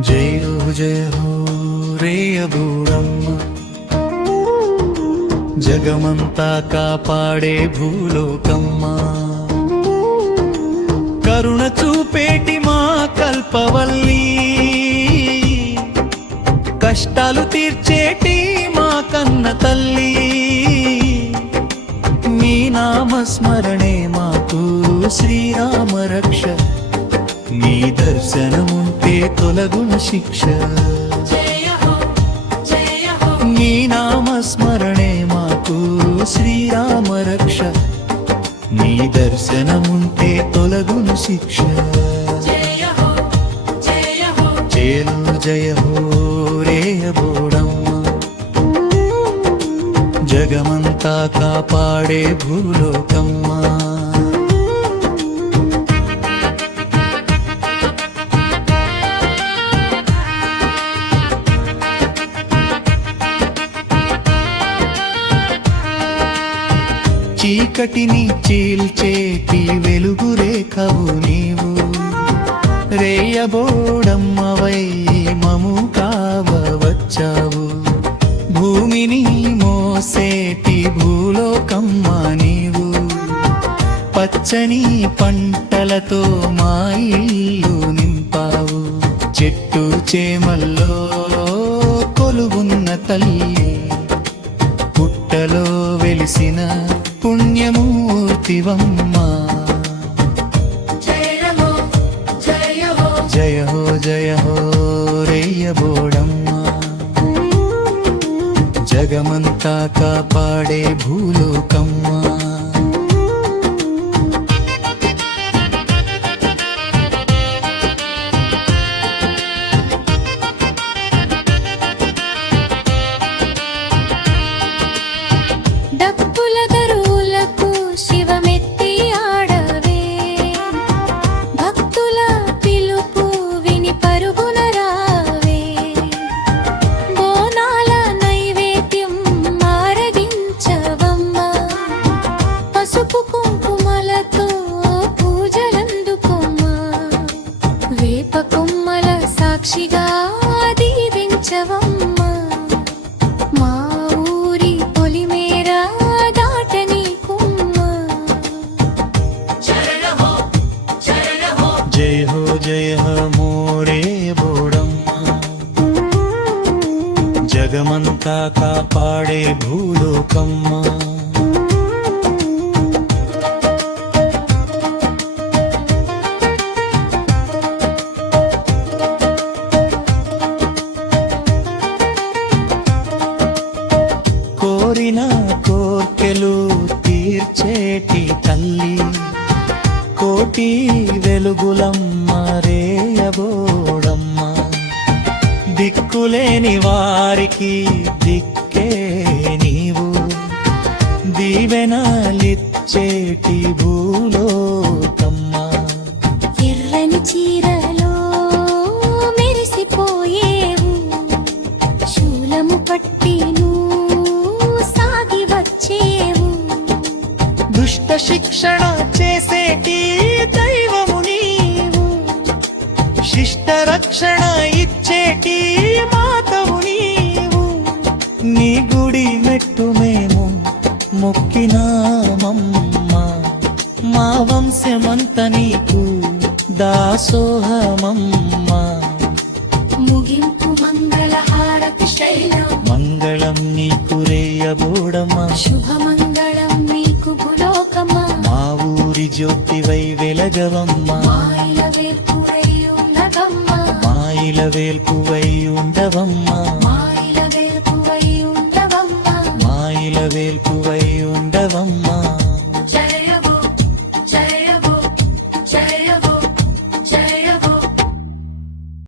జయ జయ హో రేయబూడమ్మ జగమంతా కాపాడే భూలోకమ్మ. కరుణ చూపేటి మా కల్పవల్లి. కష్టాలు తీర్చేటి మా కన్న తల్లి. మీ నామస్మరణ దర్శనముంటే తొలగున శిక్ష. నీ నామస్మరణే మాకు శ్రీరామ రక్ష. నీ దర్శనముంటే తొలగును శిక్ష. చేలు జయ హో రేయబోడమ్మ జగమంతా కాపాడే భూలోకమ్మా. చీకటిని చీల్చేటి వెలుగు రేఖవు నీవు. రేయబోడమ్మవై మము కావచ్చావు భూమిని మోసేటి భూలోకమ్మ నీవు. పచ్చని పంటలతో మా ఇల్లు నింపావు. చెట్టు చేమల్లో కొలువున్న తల్లి పుట్టలో వెలిసిన పుణ్యమూర్తివమ్మా. జయ హో జయ హో రేయబోడమ్మా జగమంతా కాపాడే భూలోకమ్మా. జగమంతా కాపాడే భూలోకమ్మ. కోరిన కోర్కెలు తీర్చేటి తల్లి కోటి వెలుగులమ్మ రేయబో దిక్కులేని వారికి దిక్కే నీవు. దీవెనలిచ్చేటి భూలోకమ్మ. ఎర్రని చీరలో మెరిసిపోయేవు. శూలము పట్టిను సాగి వచ్చేవు. దుష్ట శిక్షణ చేసేటి నీవు శిష్ట రక్షణ ఇచ్చేటి మాతవు నీవు. నీ గుడి మెట్టు మేము మొక్కినామమ్మ. మా వంశమంత నీకు దాసోహమమ్మ. ముగింపు మంగళ హారతి శైలం. మంగళం నీకు రేయబోడమ్మా శుభమంగళం నీకు భులోకమా మా ఊరి జ్యోతివై వెలగవమ్మా. మాయిల ఉండగమ్మా మాయిల వేల్పువై ఉండవమ్మా. మాయిల వేల్పువై ఉండవమ్మా. మాయిల వేల్పువై ఉండవమ్మా.